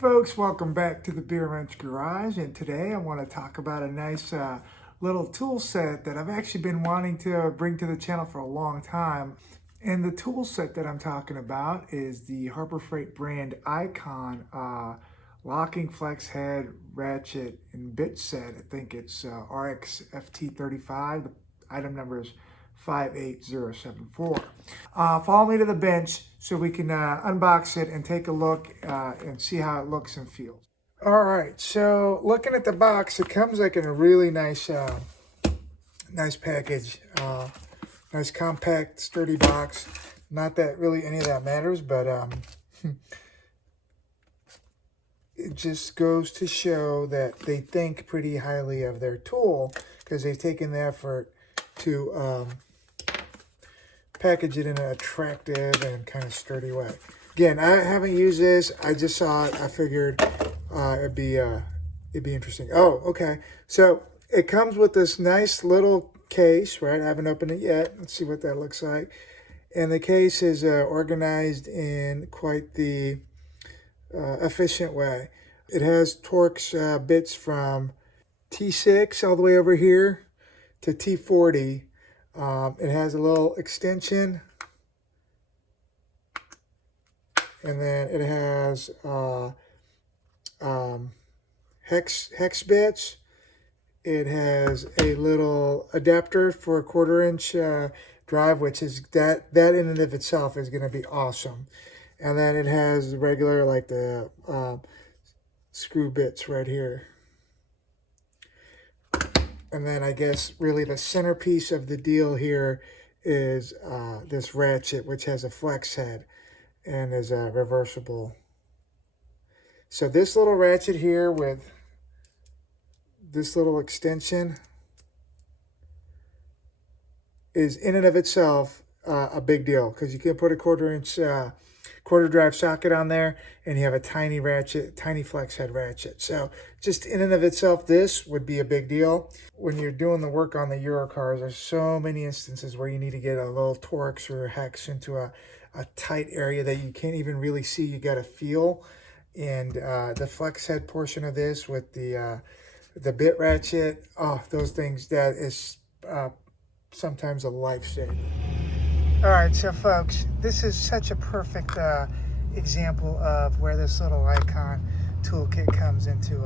folks, welcome back to the Beer Wrench Garage, and today I want to talk about a nice little tool set that I've actually been wanting to bring to the channel for a long time. And the tool set that I'm talking about is the Harbor Freight brand Icon locking flex head ratchet and bit set. I think it's RXFT-35. The item number is 58074. Follow me to the bench so we can unbox it and take a look and see how it looks and feels. All right, so looking at the box, it comes like in a really nice nice package. Nice compact, sturdy box. Not that really any of that matters, but it just goes to show that they think pretty highly of their tool because they've taken the effort to package it in an attractive and kind of sturdy way. Again, I haven't used this. I just saw it. I figured it'd be interesting. Oh, okay. So it comes with this nice little case, right? I haven't opened it yet. Let's see what that looks like. And the case is organized in quite the efficient way. It has Torx bits from T6 all the way over here to T40. It has a little extension, and then it has hex bits. It has a little adapter for a 1/4 inch drive, which is that in and of itself is going to be awesome. And then it has regular, like the screw bits right here. And then I guess really the centerpiece of the deal here is this ratchet, which has a flex head and is reversible. So this little ratchet here with this little extension is in and of itself a big deal, because you can put a 1/4 inch quarter drive socket on there and you have a tiny ratchet, tiny flex head ratchet. So just in and of itself, this would be a big deal. When you're doing the work on the Euro cars, there's so many instances where you need to get a little Torx or hex into a tight area that you can't even really see. You got to feel. And the flex head portion of this with the bit ratchet, oh, those things, that is sometimes a lifesaver. All right, so folks, this is such a perfect example of where this little Icon toolkit comes into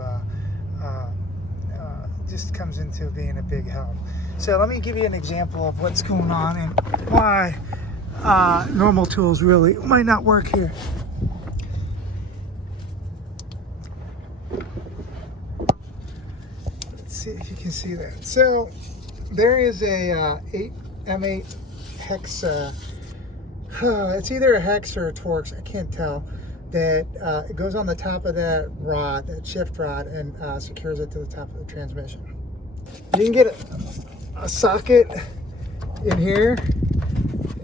just comes into being a big help. So let me give you an example of what's going on and why normal tools really might not work here. Let's see if you can see that. So there is a M8 hex, it's either a hex or a Torx, I can't tell, that it goes on the top of that rod, that shift rod, and secures it to the top of the transmission. You can get a socket in here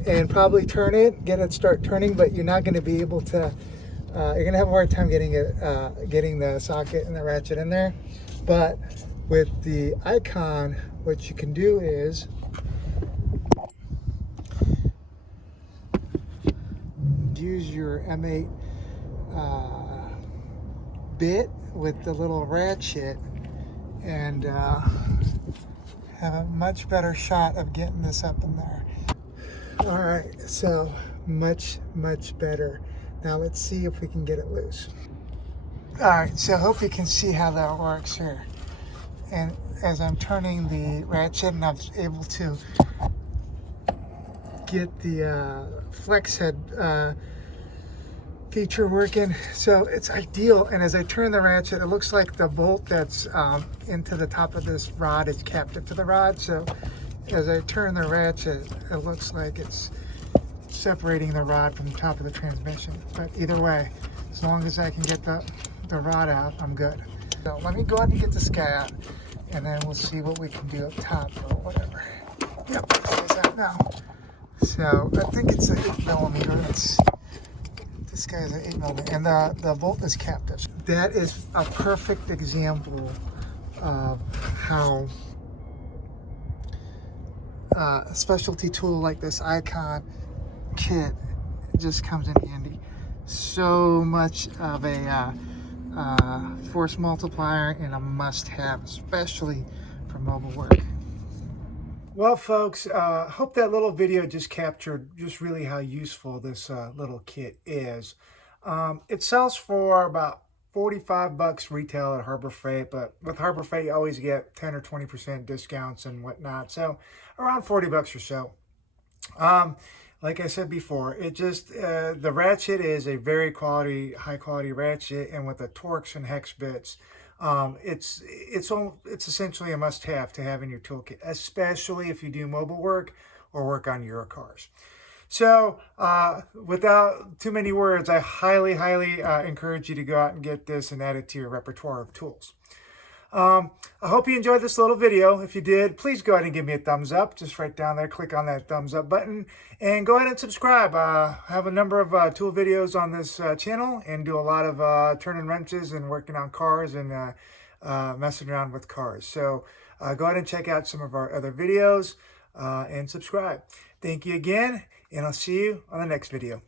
and probably turn it, start turning, but you're not going to be able to, you're going to have a hard time getting the socket and the ratchet in there. But with the Icon, what you can do is use your M8 bit with the little ratchet and have a much better shot of getting this up in there. All right, so much better. Now let's see if we can get it loose. All right, so I hope you can see how that works here. And as I'm turning the ratchet, and I was able to get the flex head feature working, so it's ideal. And as I turn the ratchet, it looks like the bolt that's into the top of this rod is captive to the rod. So as I turn the ratchet, it looks like it's separating the rod from the top of the transmission. But either way, as long as I can get the rod out, I'm good. So let me go ahead and get this guy out, and then we'll see what we can do up top or whatever. Yep, there's that now. So I think it's an 8mm. This guy is an 8mm, and the bolt is captive. That is a perfect example of how a specialty tool like this Icon kit just comes in handy. So much of a force multiplier and a must-have, especially for mobile work. Well, folks, hope that little video just captured just really how useful this little kit is. It sells for about 45 bucks retail at Harbor Freight, but with Harbor Freight you always get 10 or 20% discounts and whatnot, so around 40 bucks or so. Like I said before, it just the ratchet is a very high quality ratchet, and with the Torx and hex bits, it's essentially a must-have to have in your toolkit, especially if you do mobile work or work on Euro cars. So without too many words, I highly encourage you to go out and get this and add it to your repertoire of tools. I hope you enjoyed this little video. If you did, please go ahead and give me a thumbs up. Just right down there, click on that thumbs up button and go ahead and subscribe. I have a number of tool videos on this channel and do a lot of turning wrenches and working on cars and messing around with cars. So go ahead and check out some of our other videos and subscribe. Thank you again, and I'll see you on the next video.